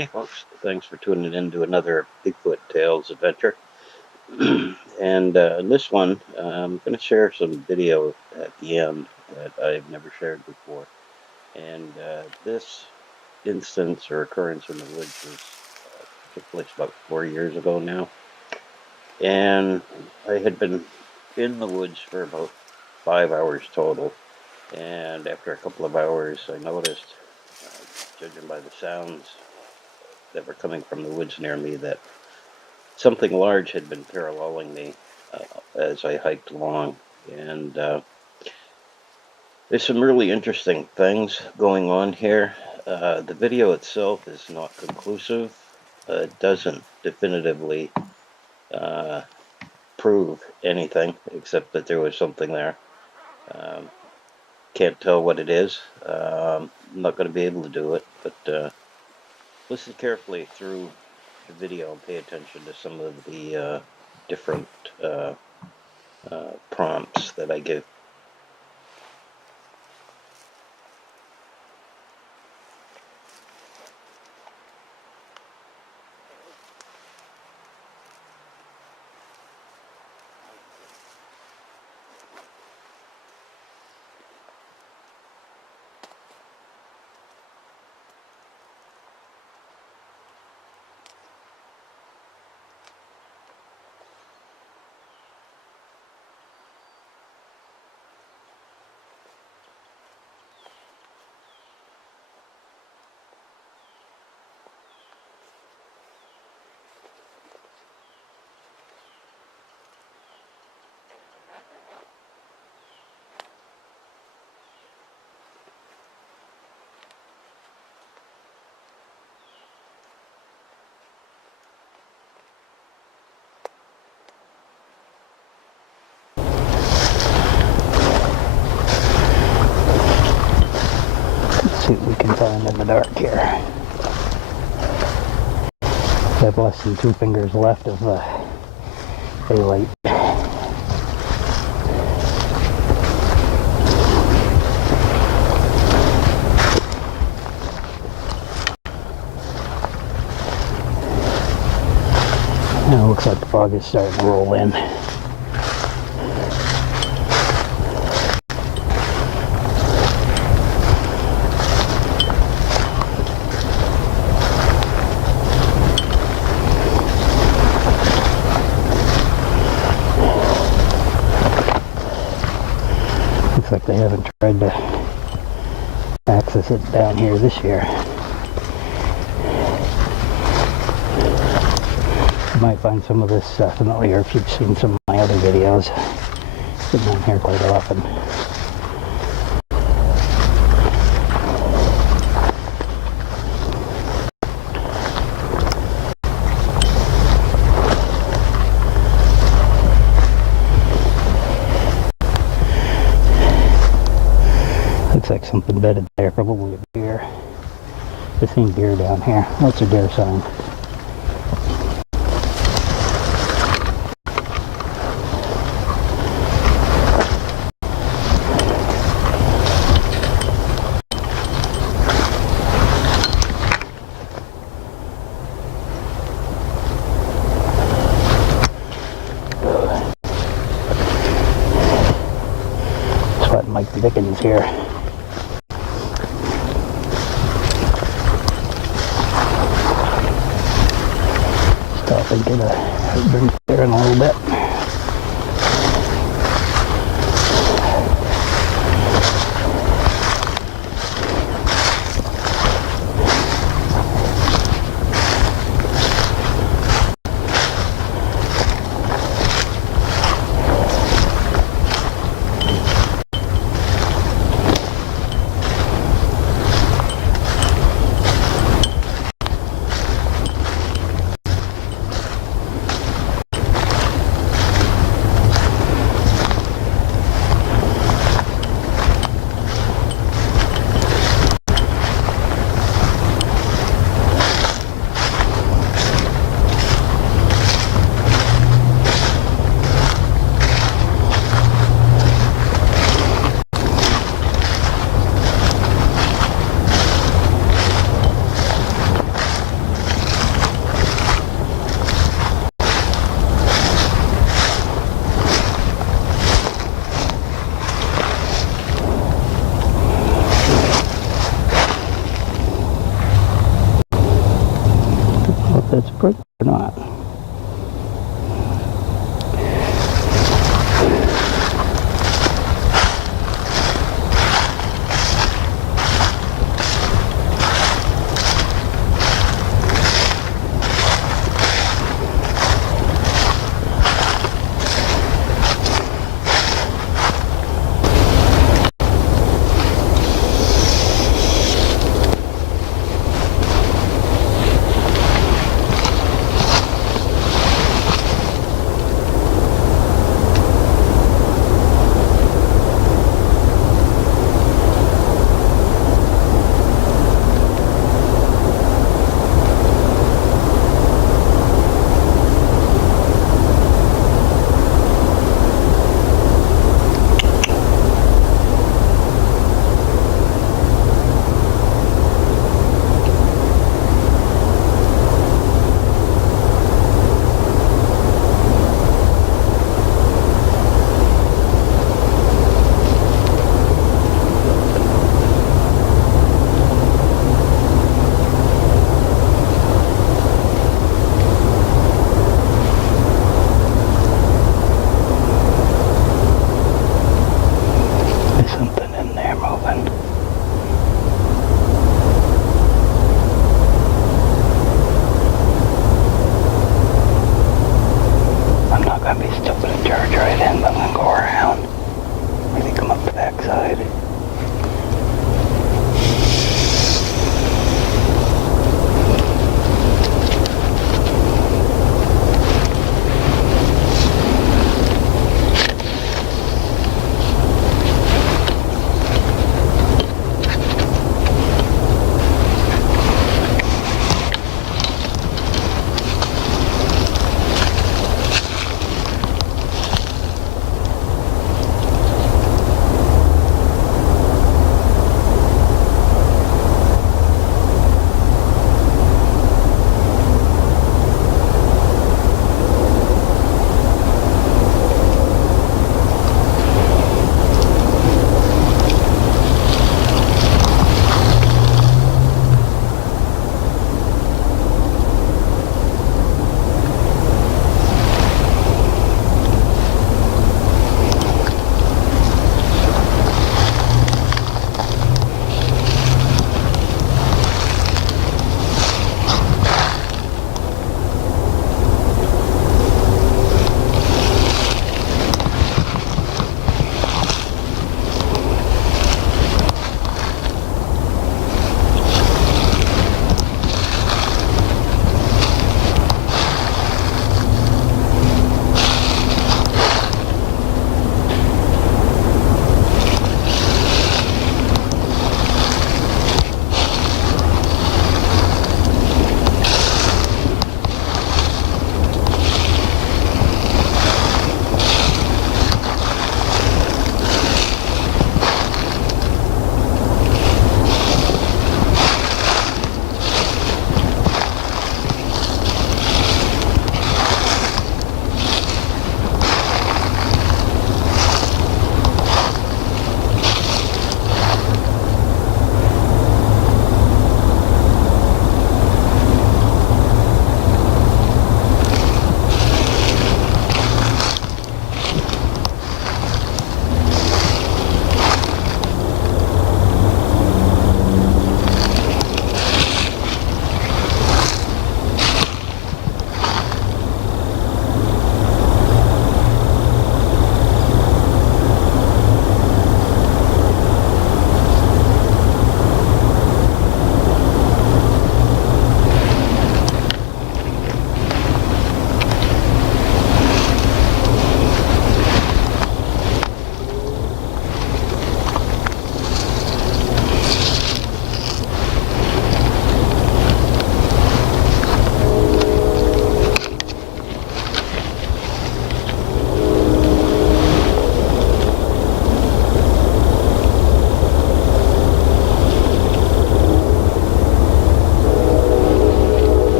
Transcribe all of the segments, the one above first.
Hey folks, thanks for tuning in to another Bigfoot Tales adventure. And in this one, I'm going to share some video at the end that I've never shared before. And this instance or occurrence in the woods took place about 4 years ago now. And I had been in the woods for about 5 hours total. And after a couple of hours, I noticed, judging by the sounds that were coming from the woods near me, that something large had been paralleling me as I hiked along. And there's some really interesting things going on here. The video itself is not conclusive. It doesn't definitively prove anything except that there was something there. Can't tell what it is. I'm not going to be able to do it, but listen carefully through the video and pay attention to some of the different prompts that I give. See what we can find in the dark here. I have less than 2 fingers left of daylight. Now it looks like the fog is starting to roll in. Looks like they haven't tried to access it down here this year. You might find some of this familiar if you've seen some of my other videos. Been down here quite often. Looks like something bedded there, probably a deer. I've seen deer down here. What's a deer sign? Sweating like the Dickens here. Stop and get a drink there in a little bit.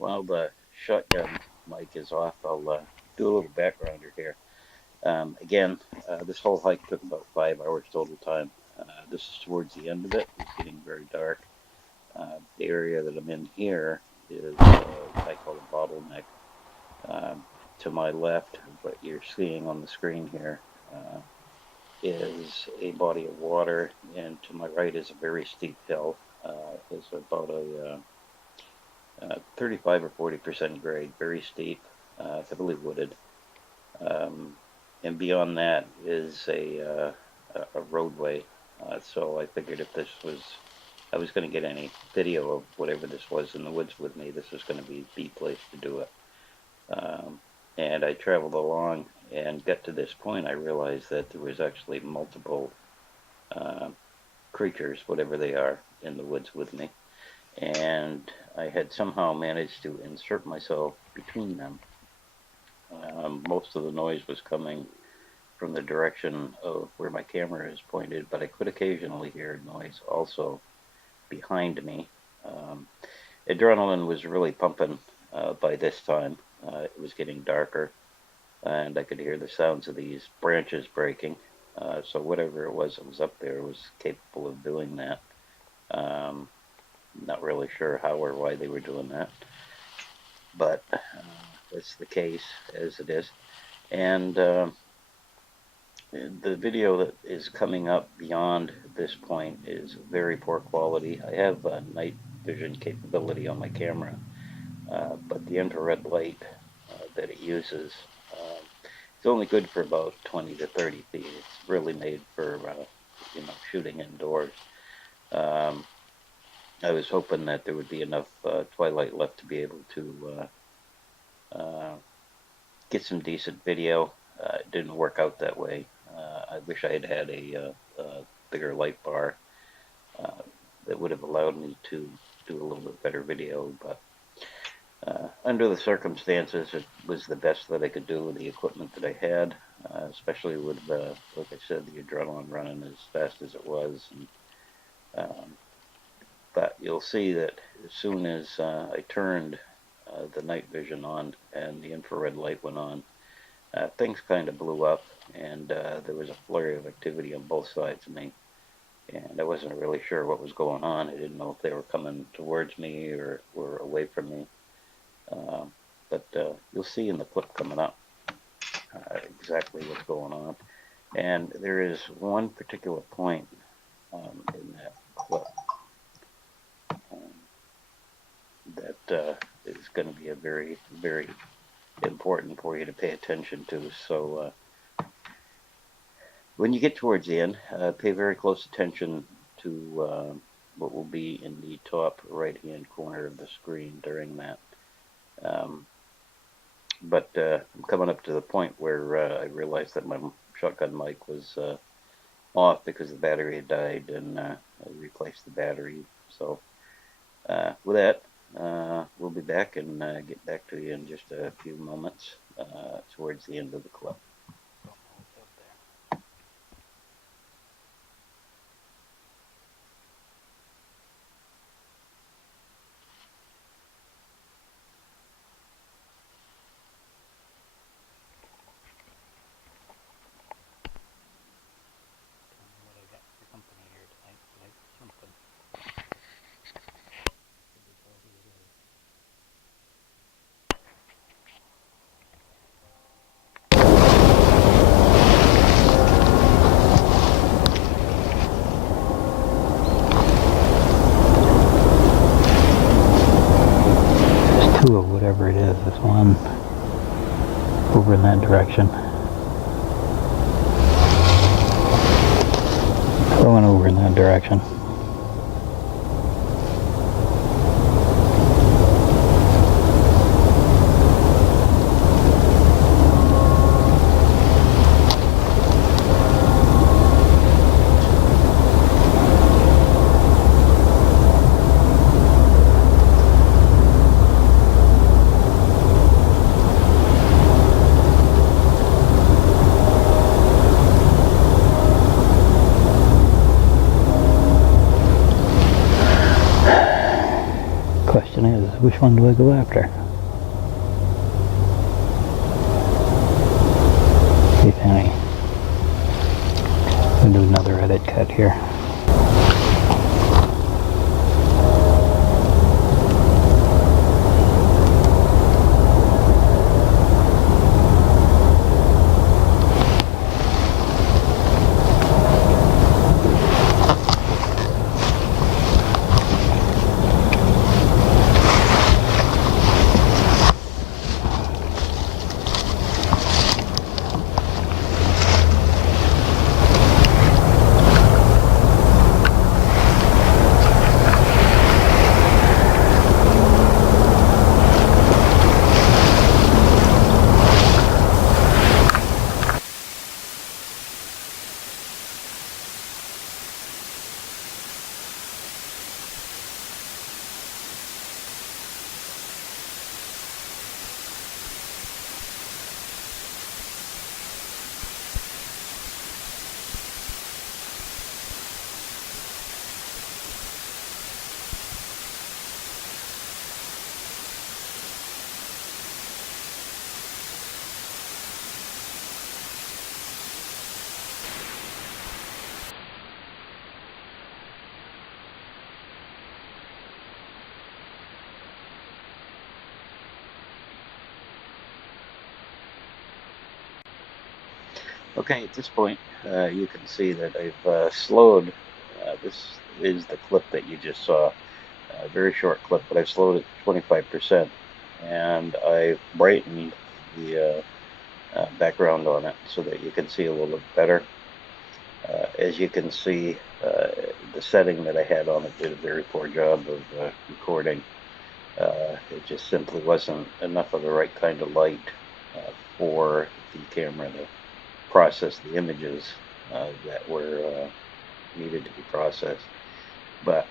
While the shotgun mic is off, I'll do a little backgrounder here. Again, this whole hike took about 5 hours total time. This is towards the end of it. It's getting very dark. The area that I'm in here is what I call a bottleneck. To my left, what you're seeing on the screen here is a body of water, and to my right is a very steep hill. It's about a 35 or 40% grade, very steep, heavily wooded. And beyond that is a roadway. So I figured if I was going to get any video of whatever this was in the woods with me, this was going to be the place to do it. And I traveled along and got to this point. I realized that there was actually multiple creatures, whatever they are, in the woods with me. And I had somehow managed to insert myself between them. Most of the noise was coming from the direction of where my camera is pointed, but I could occasionally hear noise also behind me. Adrenaline was really pumping by this time. It was getting darker, and I could hear the sounds of these branches breaking. So whatever it was that was up there was capable of doing that. Not really sure how or why they were doing that, but it's the case as it is. And the video that is coming up beyond this point is very poor quality. I have night vision capability on my camera, but the infrared light that it uses it's only good for about 20 to 30 feet. It's really made for shooting indoors. I was hoping that there would be enough twilight left to be able to get some decent video. It didn't work out that way. I wish I had had a bigger light bar that would have allowed me to do a little bit better video, but under the circumstances, it was the best that I could do with the equipment that I had, especially with, like I said, the adrenaline running as fast as it was. But you'll see that as soon as I turned the night vision on and the infrared light went on, things kind of blew up, and there was a flurry of activity on both sides of me. And I wasn't really sure what was going on. I didn't know if they were coming towards me or were away from me. But you'll see in the clip coming up exactly what's going on. And there is one particular point in that clip that is going to be a very, very important for you to pay attention to. So when you get towards the end, pay very close attention to what will be in the top right-hand corner of the screen during that. But I'm coming up to the point where I realized that my shotgun mic was off because the battery had died, and I replaced the battery. So with that, we'll be back and get back to you in just a few moments towards the end of the clip. Two of whatever it is. There's one over in that direction. Going over in that direction. Question is, which one do I go after? If any. I'm gonna do another edit cut here. Okay, at this point, you can see that I've slowed. This is the clip that you just saw, a very short clip, but I've slowed it to 25%, and I've brightened the background on it so that you can see a little bit better. As you can see, the setting that I had on it did a very poor job of recording. It just simply wasn't enough of the right kind of light for the camera to process the images that were needed to be processed. But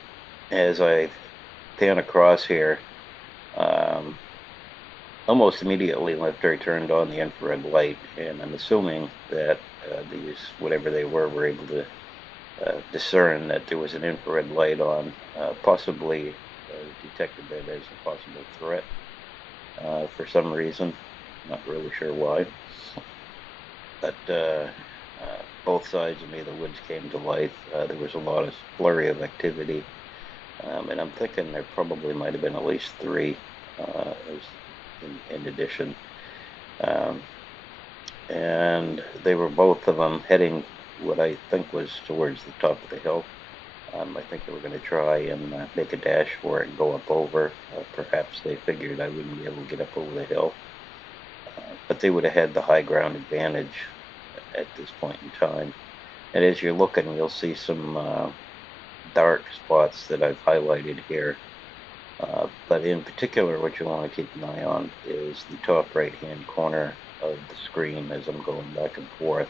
as I pan across here, almost immediately after I turned on the infrared light, and I'm assuming that these, whatever they were able to discern that there was an infrared light on, possibly detected that as a possible threat for some reason. Not really sure why. But both sides of me, the woods came to life. There was a lot of flurry of activity. And I'm thinking there probably might have been at least three in addition. And they were both of them heading what I think was towards the top of the hill. I think they were going to try and make a dash for it and go up over. Perhaps they figured I wouldn't be able to get up over the hill. But they would have had the high ground advantage at this point in time. And as you're looking, you'll see some dark spots that I've highlighted here. But in particular, what you want to keep an eye on is the top right-hand corner of the screen as I'm going back and forth.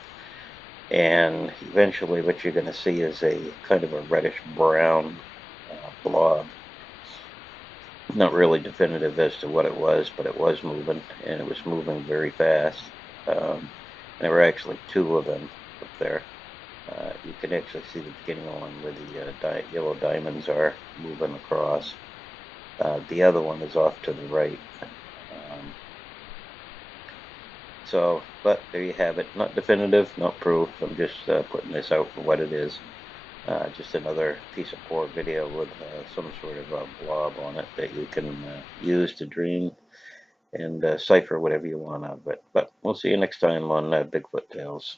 And eventually what you're going to see is a kind of a reddish brown blob. Not really definitive as to what it was, but it was moving, and it was moving very fast. There were actually two of them up there. You can actually see the beginning one where the yellow diamonds are moving across. The other one is off to the right. But there you have it. Not definitive, not proof. I'm just putting this out for what it is. Just another piece of poor video with some sort of a blob on it that you can use to dream and cipher whatever you want out of it. But we'll see you next time on Bigfoot Tales.